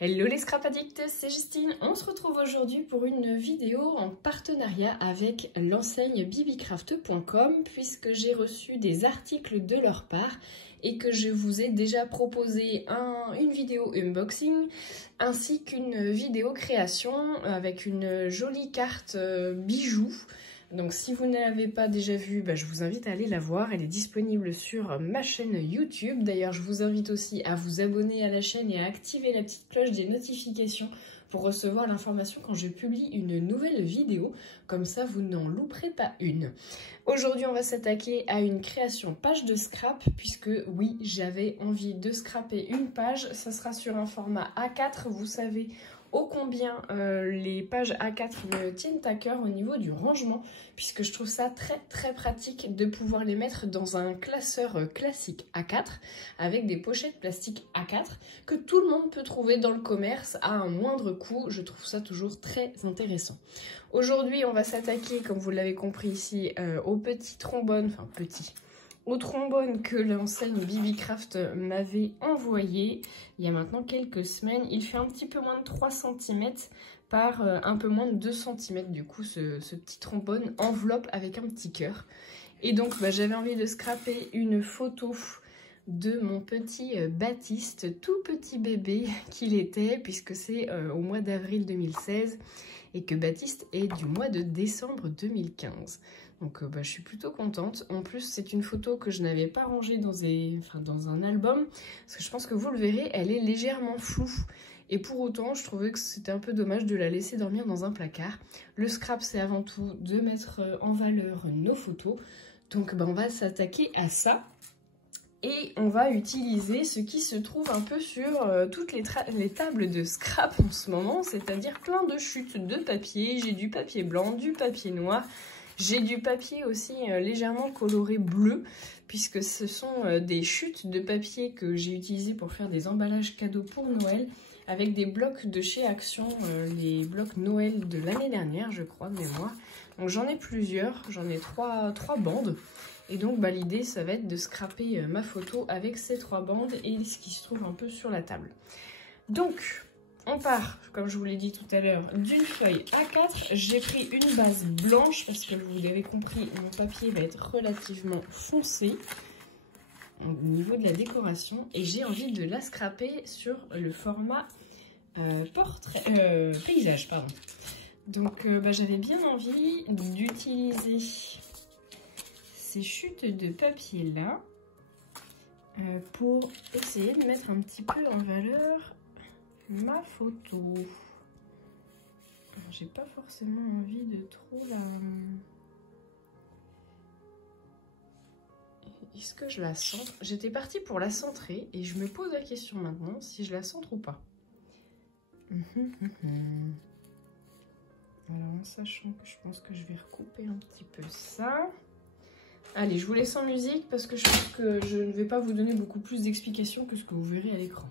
Hello les scrap addicts, c'est Justine. On se retrouve aujourd'hui pour une vidéo en partenariat avec l'enseigne bbcraft.com puisque j'ai reçu des articles de leur part et que je vous ai déjà proposé une vidéo unboxing ainsi qu'une vidéo création avec une jolie carte bijoux. Donc si vous ne l'avez pas déjà vue, je vous invite à aller la voir, elle est disponible sur ma chaîne YouTube. D'ailleurs, je vous invite aussi à vous abonner à la chaîne et à activer la petite cloche des notifications pour recevoir l'information quand je publie une nouvelle vidéo. Comme ça, vous n'en louperez pas une. Aujourd'hui, on va s'attaquer à une création page de scrap, puisque oui, j'avais envie de scraper une page. Ça sera sur un format A4, vous savez ô combien les pages A4 me tiennent à cœur au niveau du rangement, puisque je trouve ça très pratique de pouvoir les mettre dans un classeur classique A4 avec des pochettes plastiques A4 que tout le monde peut trouver dans le commerce à un moindre coût. Je trouve ça toujours très intéressant. Aujourd'hui, on va s'attaquer, comme vous l'avez compris ici, au petit trombone, au trombone que l'enseigne bbcraft m'avait envoyé il y a maintenant quelques semaines. Il fait un petit peu moins de 3 cm par un peu moins de 2 cm du coup ce petit trombone enveloppe avec un petit cœur. Et donc j'avais envie de scraper une photo de mon petit Baptiste, tout petit bébé qu'il était, puisque c'est au mois d'avril 2016 et que Baptiste est du mois de décembre 2015. Donc je suis plutôt contente. En plus, c'est une photo que je n'avais pas rangée dans un album, parce que je pense que vous le verrez, elle est légèrement floue. Et pour autant, je trouvais que c'était un peu dommage de la laisser dormir dans un placard. Le scrap, c'est avant tout de mettre en valeur nos photos. Donc on va s'attaquer à ça. Et on va utiliser ce qui se trouve un peu sur toutes les tables de scrap en ce moment, c'est-à-dire plein de chutes de papier. J'ai du papier blanc, du papier noir. J'ai du papier aussi légèrement coloré bleu, puisque ce sont des chutes de papier que j'ai utilisées pour faire des emballages cadeaux pour Noël, avec des blocs de chez Action, les blocs Noël de l'année dernière, je crois, de mémoire. Donc j'en ai plusieurs, j'en ai trois bandes. Et donc l'idée, ça va être de scraper ma photo avec ces 3 bandes et ce qui se trouve un peu sur la table. Donc, on part, comme je vous l'ai dit tout à l'heure, d'une feuille A4. J'ai pris une base blanche parce que vous l'avez compris, mon papier va être relativement foncé au niveau de la décoration. Et j'ai envie de la scraper sur le format paysage. Donc j'avais bien envie d'utiliser ces chutes de papier là pour essayer de mettre un petit peu en valeur ma photo. J'ai pas forcément envie de trop la... Est-ce que je la centre? J'étais partie pour la centrer et je me pose la question maintenant si je la centre ou pas. Alors en sachant que je pense que je vais recouper un petit peu ça. Allez, je vous laisse en musique parce que je pense que je ne vais pas vous donner beaucoup plus d'explications que ce que vous verrez à l'écran.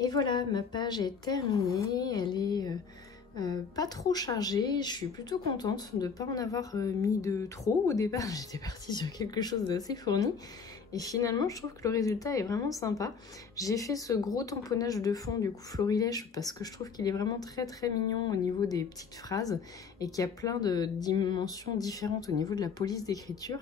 Et voilà, ma page est terminée, elle est pas trop chargée, je suis plutôt contente de ne pas en avoir mis de trop. Au départ, j'étais partie sur quelque chose d'assez fourni. Et finalement, je trouve que le résultat est vraiment sympa. J'ai fait ce gros tamponnage de fond du coup Florilège parce que je trouve qu'il est vraiment très mignon au niveau des petites phrases et qu'il y a plein de dimensions différentes au niveau de la police d'écriture.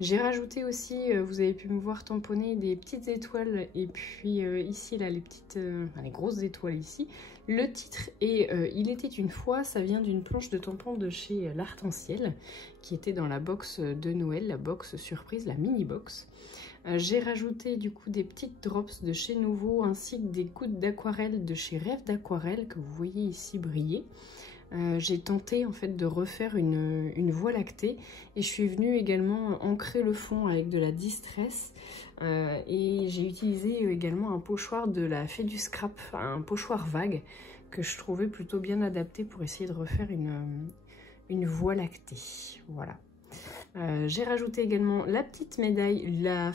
J'ai rajouté aussi, vous avez pu me voir tamponner des petites étoiles et puis ici là les grosses étoiles ici. Le titre est Il était une fois, ça vient d'une planche de tampon de chez l'Arc-en-Ciel qui était dans la box de Noël, la box surprise, la mini box. J'ai rajouté du coup des petites drops de chez Nouveau ainsi que des gouttes d'aquarelle de chez Rêve d'Aquarelle que vous voyez ici briller. J'ai tenté en fait de refaire une voie lactée et je suis venue également ancrer le fond avec de la distress et j'ai utilisé également un pochoir de la Fée du Scrap, un pochoir vague que je trouvais plutôt bien adapté pour essayer de refaire une voie lactée. Voilà. J'ai rajouté également la petite médaille, le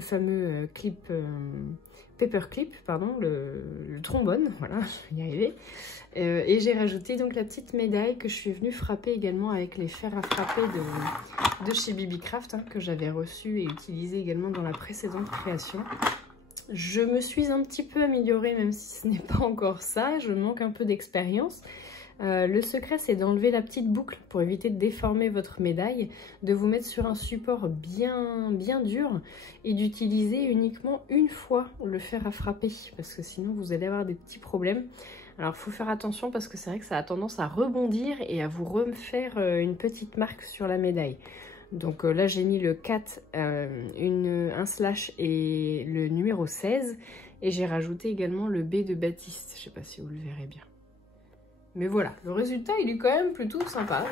fameux clip, paperclip, pardon, le trombone, voilà, je vais y arriver. Et j'ai rajouté donc la petite médaille que je suis venue frapper également avec les fers à frapper de chez BB-Craft, hein, que j'avais reçu et utilisé également dans la précédente création. Je me suis un petit peu améliorée, même si ce n'est pas encore ça, je manque un peu d'expérience. Le secret, c'est d'enlever la petite boucle pour éviter de déformer votre médaille, de vous mettre sur un support bien dur et d'utiliser uniquement une fois le fer à frapper parce que sinon vous allez avoir des petits problèmes. Alors il faut faire attention parce que c'est vrai que ça a tendance à rebondir et à vous refaire une petite marque sur la médaille. Donc là j'ai mis le 4, un slash et le numéro 16 et j'ai rajouté également le B de Baptiste, je ne sais pas si vous le verrez bien. Mais voilà, le résultat, il est quand même plutôt sympa,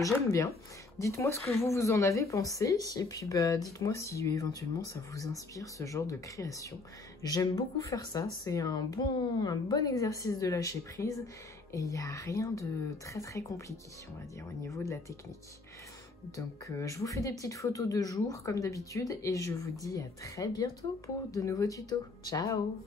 j'aime bien. Dites-moi ce que vous en avez pensé, et puis bah, dites-moi si éventuellement ça vous inspire ce genre de création. J'aime beaucoup faire ça, c'est un bon exercice de lâcher prise, et il n'y a rien de très compliqué, on va dire, au niveau de la technique. Donc je vous fais des petites photos de jour, comme d'habitude, et je vous dis à très bientôt pour de nouveaux tutos. Ciao!